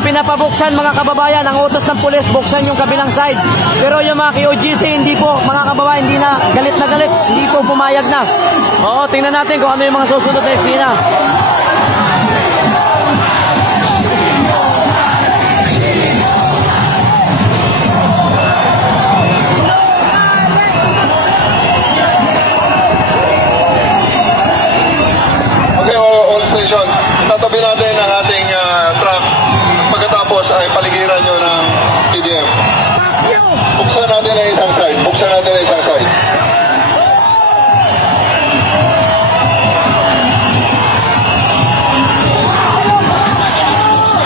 pinapabuksan mga kababayan, ang utos ng pulis, buksan yung kabilang side. Pero yung mga KOGC, hindi po, mga kababayan, hindi na galit, hindi po pumayag na. Oo, tingnan natin kung ano yung mga susunod na eksena. Okay, all stations, tatabi natin ang ating truck. Pagkatapos ay paligiran nyo ng PDM. Buksan natin ang isang side.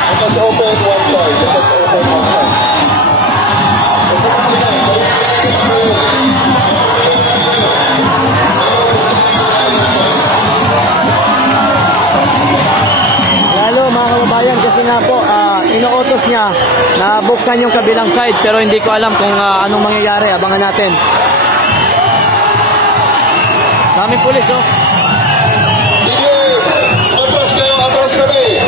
Let us open one side. Lalo mga kababayan, kasi nga po, inuutos niya na buksan yung kabilang side, pero hindi ko alam kung anong mangyayari. Abangan natin. Daming pulis, oh. Atras kami.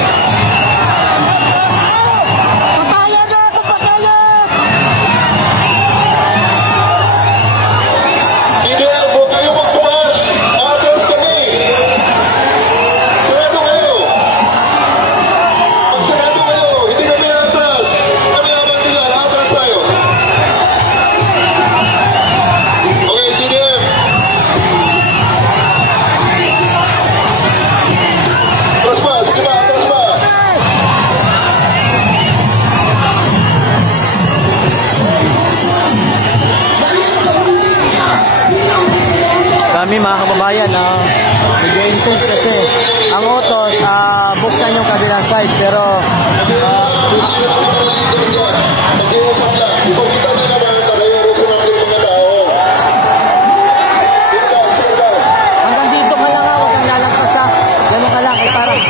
Kami mga kababayan, nag-insist kasi ang utos, buksan yung kabilang side, pero hanggang dito ka lang, huwag kang lalagpas, ganun ka lang, parang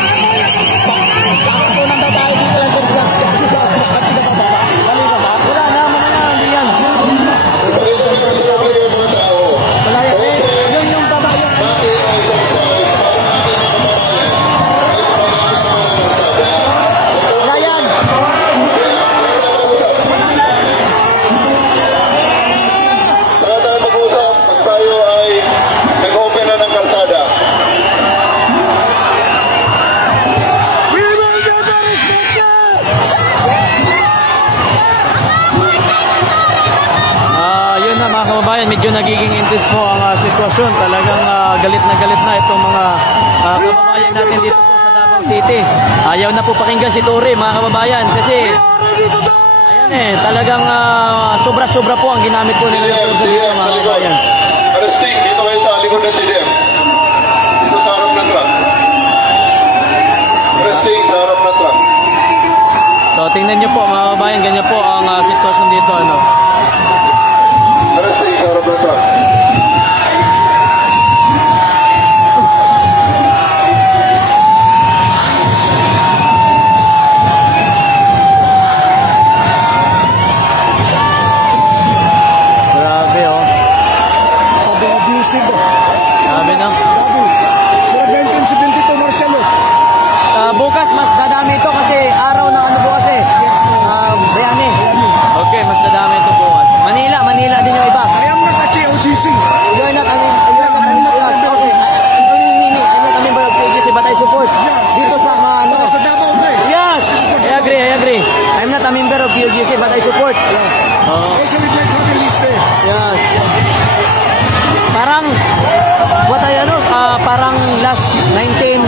unang babae dito lang kung wala na, hindi yan. Medyo nagiging intense po ang sitwasyon. Talagang galit na itong mga kababayan natin dito po sa Davao City. Ayaw na po pakinggan si Tory, mga kababayan, kasi ayan talagang sobra-sobra po ang ginamit po nila dito, mga kababayan. Arresting, dito kayo sa likod ng CDM. Dito sa harap ng truck. Arresting sa harap ng truck. So tingnan nyo po mga kababayan, ganyan po ang sitwasyon dito. Arresting sa harap ng truck. Grabe, oh. Grabe na. Bukas mas dadami ito kasi araw ng ano bukas Bayani. Okay, mas dadami ito bukas. Manila din yung iba. Ayam na sa KOGC. You're not okay. I'm not a member of KOGC but I support. Dito sa ano. Sa Davao guys. Yes, I agree. I'm not a member of KOGC but I support. Also with my family list there. Yes. Parang parang last 19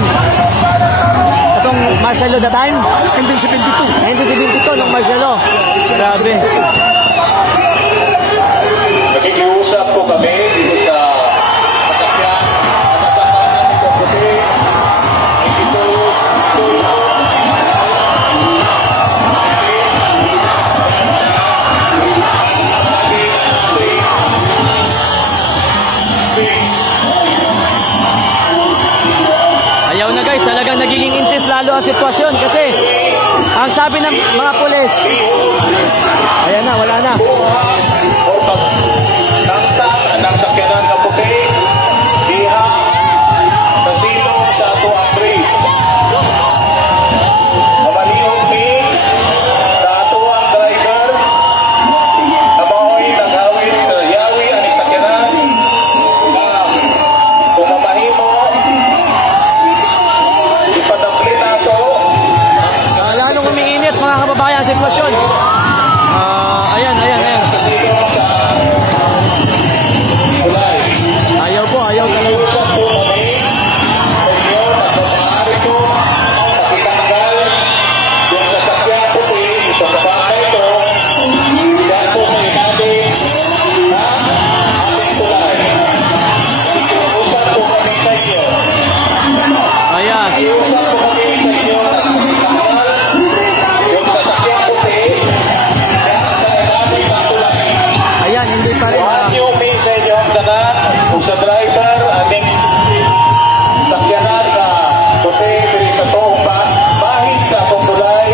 itong martial law the time 1972 nung martial law. Grabe. Nakikiusap po kami dito sa masakyan at nasapakan ng kaputi. Ayaw na guys, talagang nagiging intense lalo ang sitwasyon kasi ang sabi ng mga pulis, ayan na, wala na. O pagtangtang ng sakyanan ng puti, diha sa silo sa ato ang break. Mamalihong mi, mabigat mga kababayan ang sitwasyon. Ayan. Ayaw talaga. Sa driver, aming sakyanan na puti diri sa toong bahin sa atong tulay.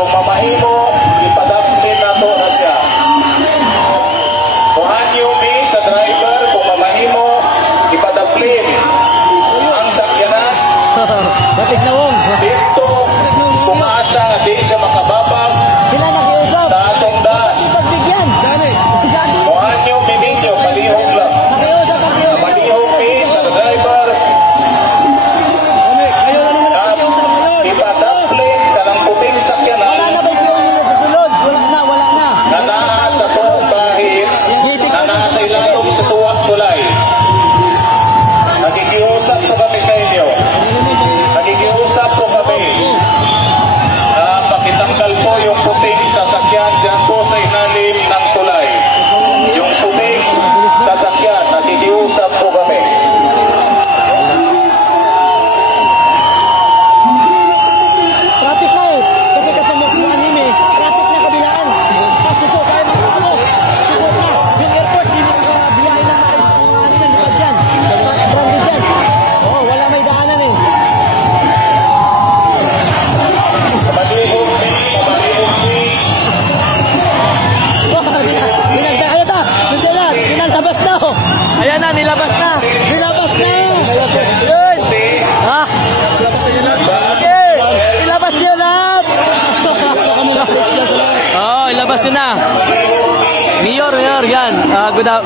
Kung mamahimo, ipadapin nato na siya. Kung anyo mi sa driver, kung mamahimo, ipadapin ang sakyanan. Batik na wong. Dito, kung asa, di siya makababag sa atong daan. Kung anyo mi ninyo, palihog lang. Malihog mi sa driver. Ipadapin ka ng puting sakyanan. Na naa sa toong bahin, na nasa ilalong sa tuwang tulay. Nagigiusap po kami sa inyo. Nagigiusap po kami na pakitanggal po yung puting sasakyan dyan po sa ilalim ng tulay. Yung puting sasakyan, nagigiusap po kami. Traffic na eh. Kasi kasamukuan nimi. Traffic na kabilaan. Suko kayo mga ano. Suko na. Yung airport, hindi ka biyahe na maayos. Ano yan, lipad dyan. Branded dyan. Oo, wala may daanan eh. Malihog mi. Ano ta? Nilabas na. Ayan na, nilabas na. Yun. Ha? Okay. Ilabas niyo lahat. Oo, ilabas niyo na. Mayor, yan.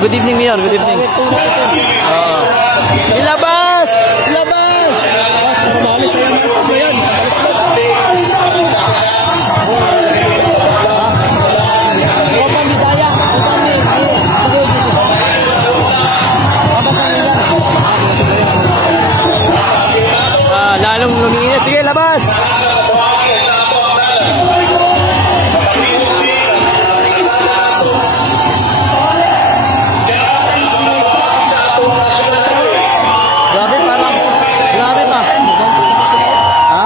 Good evening, Mayor. Good evening. Ilabas. Lalong lumiinit. Sige, labas. Grabe pa. Ha?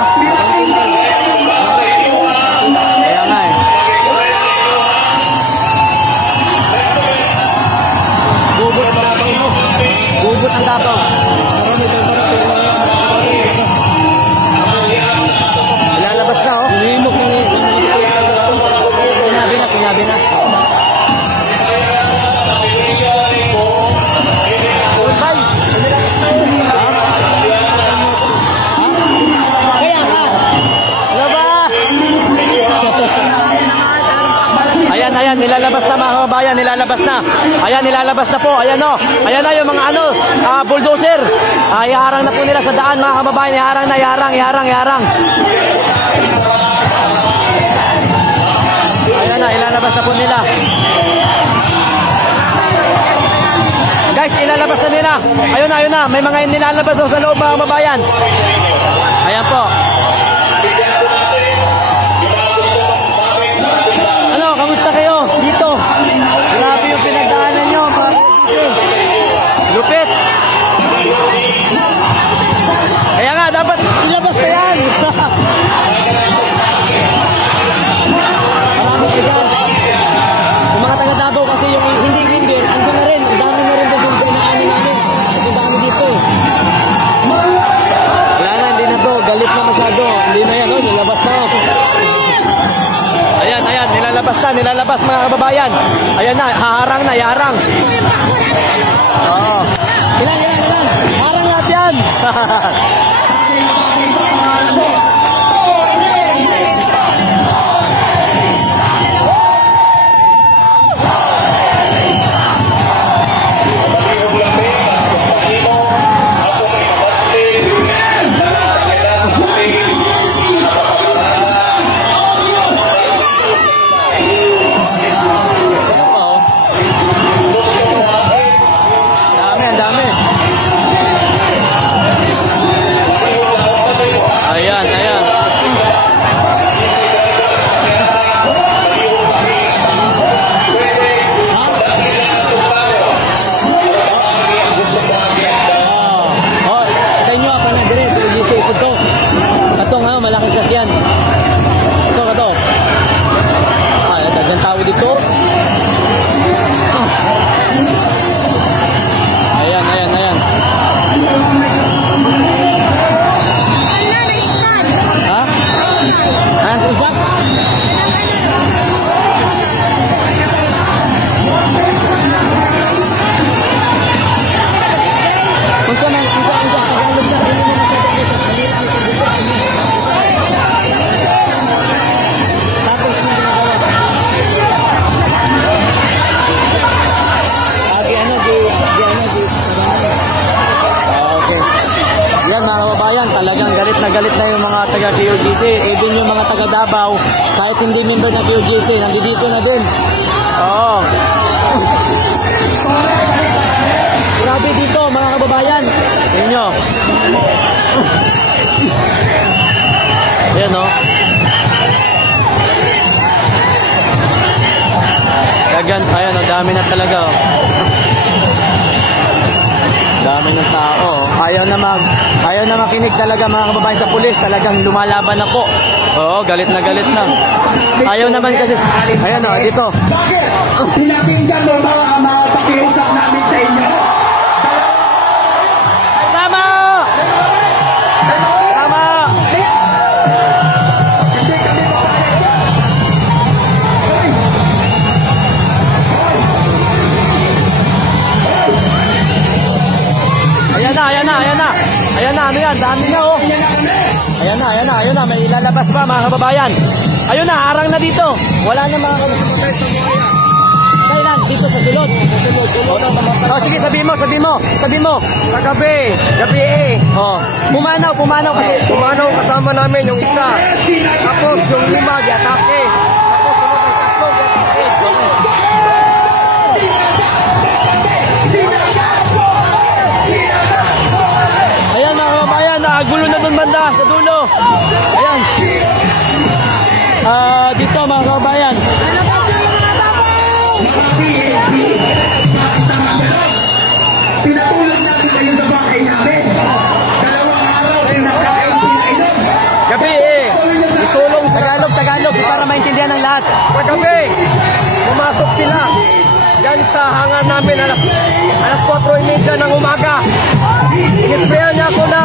Kaya nga eh. Gugut ang tapang. Lalabas na oh. Pinabi na. Kaya ka. Labas. Ayan, nilalabas na mga kababayan, nilalabas na. Ayan, nilalabas na po. Ayan o. Ayan na yung mga bulldozer. Iharang na po nila sa daan mga kababayan. Iharang. Ayan na, ilalabas na po nila. Guys, ilalabas na nila. Ayun na. May mga nilalabas sa loob mga kababayan. Ayan po. Ano, kamusta kayo? Dito. Grabe yung pinagdaanan nyo. Lupit. Kaya nga, dapat ilabas na yan. Yung mga taga-Davao kasi yung hindi rindir, andun na rin. Ang dami na rin doon na ano namin. Ang dami dito eh. Wala na, hindi na to. Galit na masyado. Hindi na yan, oh. Nilabas na. Ayan, nilalabas mga kababayan. Ayan na, haharang na, iharang. Oo. Ilan. Harang lahat yan. QGC. Even yung mga taga Davao, kahit hindi member ng QGC, nandito na din. Oo. Grabe dito mga kababayan. Tingnan nyo. Ayan o. Ayan o, dami na talaga o. Dami ng tao. Ayaw na makinig talaga mga kababayan sa pulis. Talagang lumalaban na po. Oo, galit na. Ayaw naman kasi. Ayan o, dito. Bakit? Pinakinggan mo mga pakiusap namin sa inyo. Tama! Tama! Ayan na, ano yan? Dami na oh. Ayan na, may ilalabas pa mga kababayan. Ayun na, harang na dito. Wala na mga kababayan. Kailan? Dito sa sulod. Oh, sige, sabi mo. Gabi eh. Oh, pumanaw kasi. Pumanaw kasama namin yung isa. Tapos yung lima, di-atake. Tapos sunod ang tatlo, di-atake. Ayan mga kababayan, gulo na dun banda sa dulo. Ayan. Dito mga kababayan. Pinatulog natin kayo sa bahay namin. 2 araw, pinakain, pinainom. Gabi eh. Isulong Tagalog para maintindihan ng lahat. Kagabi, pumasok sila. Yan sa hangar namin alas 4:30 ng umaga. Inisprayan niya ako na